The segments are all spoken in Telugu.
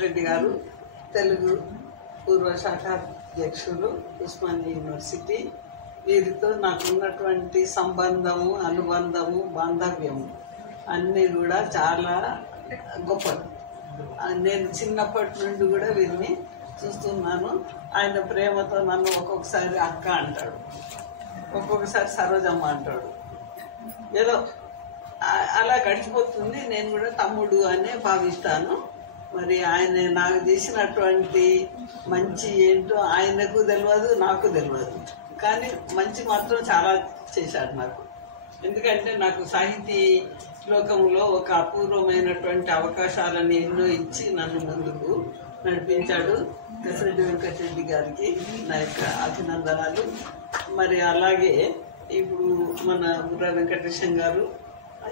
వెంకటరెడ్డి గారు, తెలుగు పూర్వ శాఖ అధ్యక్షులు, ఉస్మానియా యూనివర్సిటీ. వీరితో నాకు ఉన్నటువంటి సంబంధము, అనుబంధము, బాంధవ్యము అన్నీ కూడా చాలా గొప్పది. నేను చిన్నప్పటి నుండి కూడా వీరిని చూస్తున్నాను. ఆయన ప్రేమతో నన్ను ఒక్కొక్కసారి అక్క అంటాడు, ఒక్కొక్కసారి సరోజమ్మ అంటాడు. ఏదో అలా గడిచిపోతుంది. నేను కూడా తమ్ముడు అనే భావిస్తాను. మరి ఆయన నాకు చేసినటువంటి మంచి ఏంటో ఆయనకు తెలియదు, నాకు తెలియదు. కానీ మంచి మాత్రం చాలా చేశాడు నాకు. ఎందుకంటే నాకు సాహితీ లోకంలో ఒక అపూర్వమైనటువంటి అవకాశాలను ఎన్నో ఇచ్చి నన్ను ముందుకు నడిపించాడు. కసిరెడ్డి వెంకటరెడ్డి గారికి నా యొక్క అభినందనాలు. మరి అలాగే ఇప్పుడు మన బుర్ర వెంకటేశం గారు,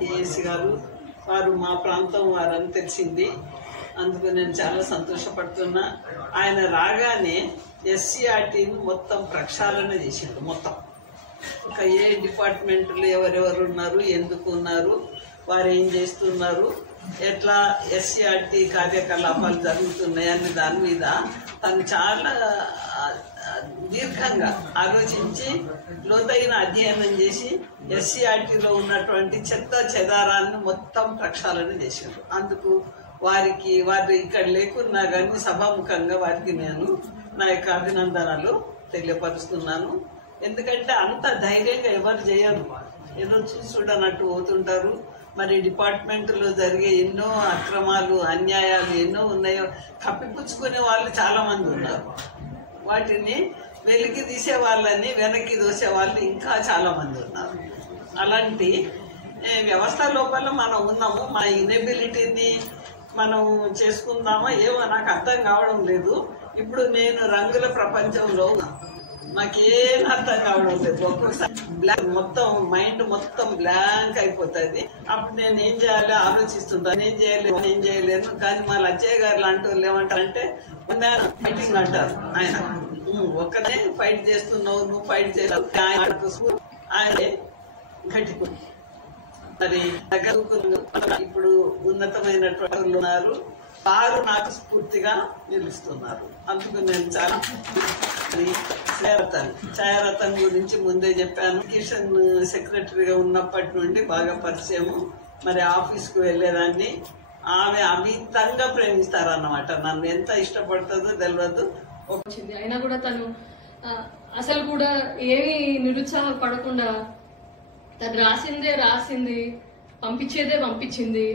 ఐఏఎస్ గారు, వారు మా ప్రాంతం వారని తెలిసింది. అందుకు నేను చాలా సంతోషపడుతున్నా. ఆయన రాగానే ఎస్సీఆర్టీని మొత్తం ప్రక్షాళన చేసిండు. మొత్తం ఒక ఏ డిపార్ట్మెంట్లో ఎవరెవరు ఉన్నారు, ఎందుకు ఉన్నారు, వారు ఏం చేస్తున్నారు, ఎట్లా ఎస్సీఆర్టీ కార్యకలాపాలు జరుగుతున్నాయి అనే దాని మీద తను చాలా దీర్ఘంగా ఆలోచించి లోతైన అధ్యయనం చేసి ఎస్సీఆర్టీలో ఉన్నటువంటి చెత్త చెదారాన్ని మొత్తం ప్రక్షాళన చేశారు. అందుకు వారు ఇక్కడ లేకున్నా కానీ సభాముఖంగా వారికి నేను నా యొక్క అభినందనలు తెలియపరుస్తున్నాను. ఎందుకంటే అంత ధైర్యంగా ఎవరు చేయరు, ఏదో చూడనట్టు పోతుంటారు. మరి డిపార్ట్మెంట్లో జరిగే ఎన్నో అక్రమాలు, అన్యాయాలు ఎన్నో ఉన్నాయో కప్పిపుచ్చుకునే వాళ్ళు చాలా మంది ఉన్నారు. వాటిని వెలికి తీసే వాళ్ళని వెనక్కి దోసే వాళ్ళు ఇంకా చాలా మంది ఉన్నారు. అలాంటి వ్యవస్థ లోపల మనం ఉన్నాము. మన ఇనెబిలిటీని మనం చేసుకుందామా ఏమో నాకు అర్థం కావడం లేదు. ఇప్పుడు నేను రంగుల ప్రపంచంలో నాకేం అర్థం కావడం లేదు. ఒక్కొక్కసారి మొత్తం మైండ్ మొత్తం బ్లాంక్ అయిపోతుంది. అప్పుడు నేను ఏం చేయాలి ఆలోచిస్తుంటాను. ఏం చేయలేను. కానీ మా లచ్చయ్య గారు లాంటి వాళ్ళు ఏమంటారంటే ఫైటింగ్ అంటారు. ఆయన ఒక్కనే ఫైట్ చేస్తున్నావు, నువ్వు ఫైట్ చేయాలి. ఆయన గట్టి మరి ఇప్పుడు ఉన్నతమైనటువంటి వాళ్ళు ఉన్నారు. వారు నాకు స్ఫూర్తిగా నిలుస్తున్నారు. అందుకు నేను చాలా ఛాయారతన్ గురించి ముందే చెప్పాను. కిషన్ సెక్రటరీగా ఉన్నప్పటి నుండి బాగా పరిచయము. మరి ఆఫీస్కు వెళ్ళేదాన్ని. ఆమె అమితంగా ప్రేమిస్తారన్నమాట. నన్ను ఎంత ఇష్టపడుతుందో తెలియదు. వచ్చింది అయినా కూడా తను అసలు కూడా ఏమీ నిరుత్సాహపడకుండా తను రాసింది, పంపించింది.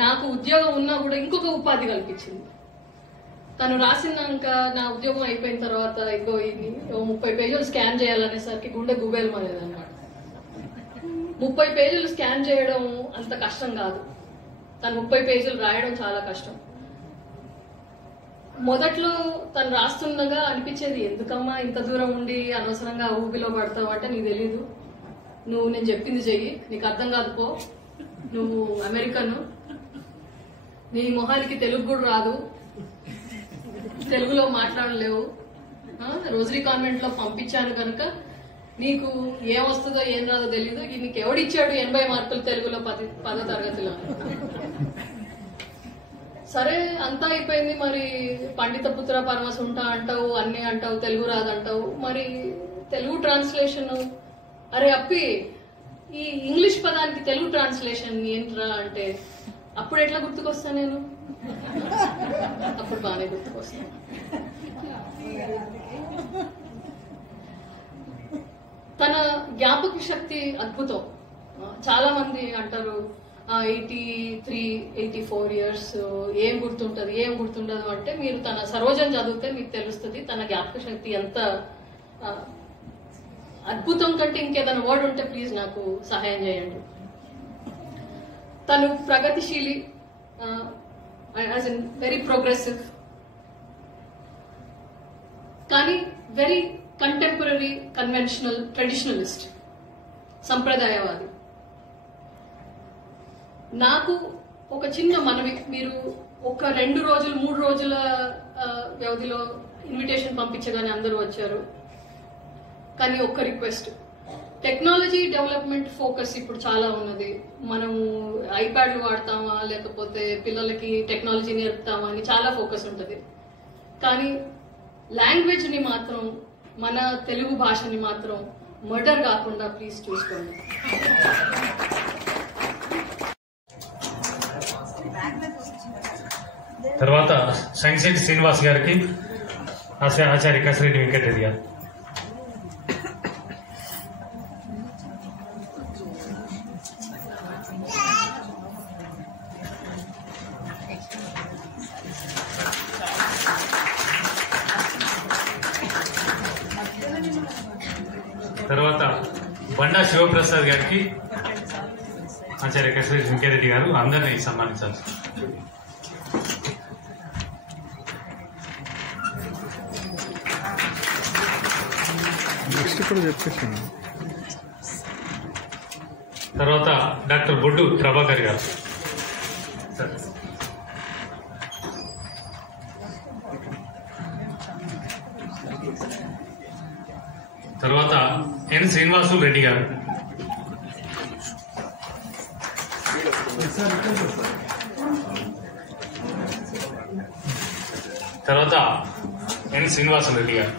నాకు ఉద్యోగం ఉన్నా కూడా ఇంకొక ఉపాధి కల్పించింది. తను రాసినాక నా ఉద్యోగం అయిపోయిన తర్వాత ఇంకో 30 పేజీలు స్కాన్ చేయాలనేసరికి గుండె గుబేలు మారేదన్నమాట. 30 పేజీలు స్కాన్ చేయడం అంత కష్టం కాదు, తను 30 పేజీలు రాయడం చాలా కష్టం. మొదట్లో తను రాస్తుండగా అనిపించేది, ఎందుకమ్మా ఇంత దూరం ఉండి అనవసరంగా ఊబిలో పడతావు అంటే, నీకు తెలీదు, నువ్వు నేను చెప్పింది చెయ్యి, నీకు అర్థం కాదు పో, నువ్వు అమెరికన్, నీ మొహానికి తెలుగు కూడా రాదు, తెలుగులో మాట్లాడలేవు, రోజరీ కాన్వెంట్ లో పంపించాను కనుక నీకు ఏం వస్తుందో ఏం రాదో తెలీదు, నీకు ఎవడిచ్చాడు 80 మార్కులు తెలుగులో 10వ తరగతిలో. సరే అంతా అయిపోయింది. మరి పండిత పుత్ర పరమసుంట అంటావు, అన్ని అంటావు, తెలుగు రాదంటావు, మరి తెలుగు ట్రాన్స్లేషన్, అరే అప్పి ఈ ఇంగ్లీష్ పదానికి తెలుగు ట్రాన్స్లేషన్ ఏంట్రా అంటే, అప్పుడు ఎట్లా గుర్తుకొస్తా నేను? అప్పుడు బాగానే గుర్తుకొస్తాను. తన జ్ఞాపక శక్తి అద్భుతం. చాలా మంది అంటారు 83-84 ఇయర్స్ ఏం గుర్తుంటది అంటే, మీరు తన సరోజం చదివితే మీకు తెలుస్తుంది తన జ్ఞాపక శక్తి ఎంత అద్భుతం. కంటే ఇంకేదైనా వర్డ్ ఉంటే ప్లీజ్ నాకు సహాయం చేయండి. తను ప్రగతిశీలి, యాజ్ ఇన్ వెరీ ప్రోగ్రెసివ్, కానీ వెరీ కంటెంపరీ, కన్వెన్షనల్, ట్రెడిషనలిస్ట్, సంప్రదాయవాది. నాకు ఒక చిన్న మనవి, మీరు ఒక 2 రోజులు 3 రోజుల వ్యవధిలో ఇన్విటేషన్ పంపించగానే అందరూ వచ్చారు. కానీ ఒక్క రిక్వెస్ట్, టెక్నాలజీ డెవలప్మెంట్ ఫోకస్ ఇప్పుడు చాలా ఉన్నది. మనము ఐప్యాడ్లు వాడతామా లేకపోతే పిల్లలకి టెక్నాలజీ నేర్పుతామా అని చాలా ఫోకస్ ఉంటుంది. కానీ లాంగ్వేజ్ని మాత్రం, మన తెలుగు భాషని మాత్రం మర్డర్ కాకుండా ప్లీజ్ చూసుకోండి. తర్వాత సంక్షేట్ శ్రీనివాస్ గారికి ఆచార్య కసిరెడ్డి వెంకటరెడ్డి గారు. తర్వాత బండా శివప్రసాద్ గారికి ఆచార్య కసిరెడ్డి వెంకటరెడ్డి గారు అందరినీ సన్మానించారు. తర్వాత డాక్టర్ బొడ్డు ప్రభాకర్ గారు. తర్వాత ఎన్ శ్రీనివాసు రెడ్డి గారు. తర్వాత ఎన్ శ్రీనివాసు రెడ్డి గారు.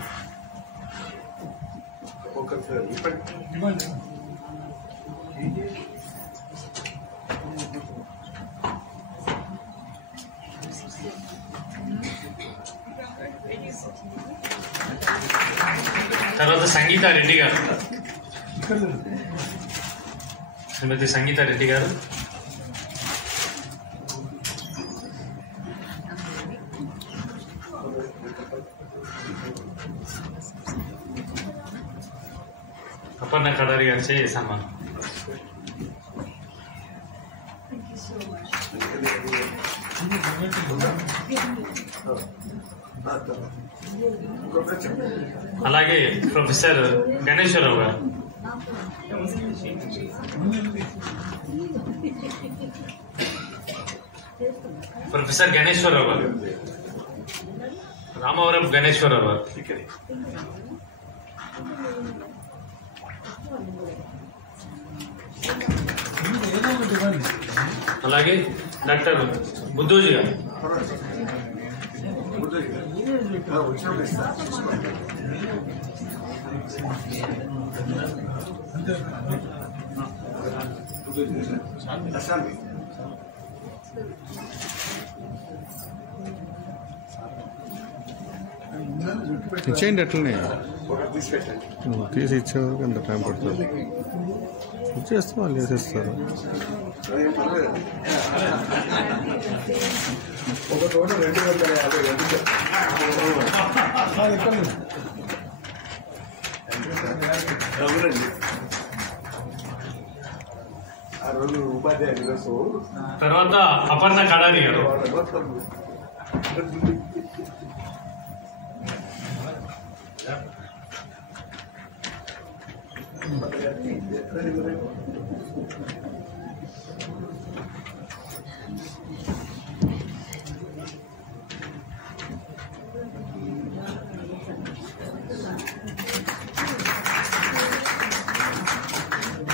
తర్వాత సంగీత రెడ్డి గారు, శ్రీమతి సంగీత రెడ్డి గారు. అపర్ణ కడారి గారు చే సన్మానం. అలాగే ప్రొఫెసర్ గణేశ్వరరావు గారు. ప్రొఫెసర్ గణేశ్వరరావు గారు, రామవరం గణేశ్వరరావు గారు. అలాగే డాక్టర్ బుద్ధోజీ గారు. ఇచ్చేయండి అట్లనే తీసి ఇచ్చేవరకు అంత టైం పడుతుంది. ఇచ్చేస్తే వాళ్ళు వేసేస్తారు. ఒక తోట 250 అవునండి. ఆ రోజు ఉపాధ్యాయ దినోత్సవం. తర్వాత అపర్ణ కడారి గారు.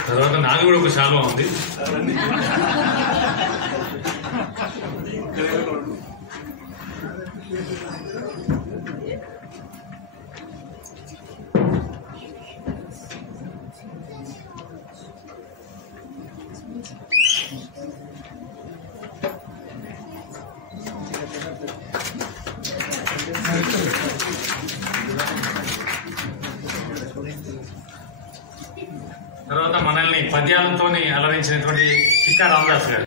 తర్వాత నాది కూడా ఒక శాలువా ఉంది. తర్వాత మనల్ని పద్యాలతోని అలరించినటువంటి చిక్కా రామదాస్ గారు.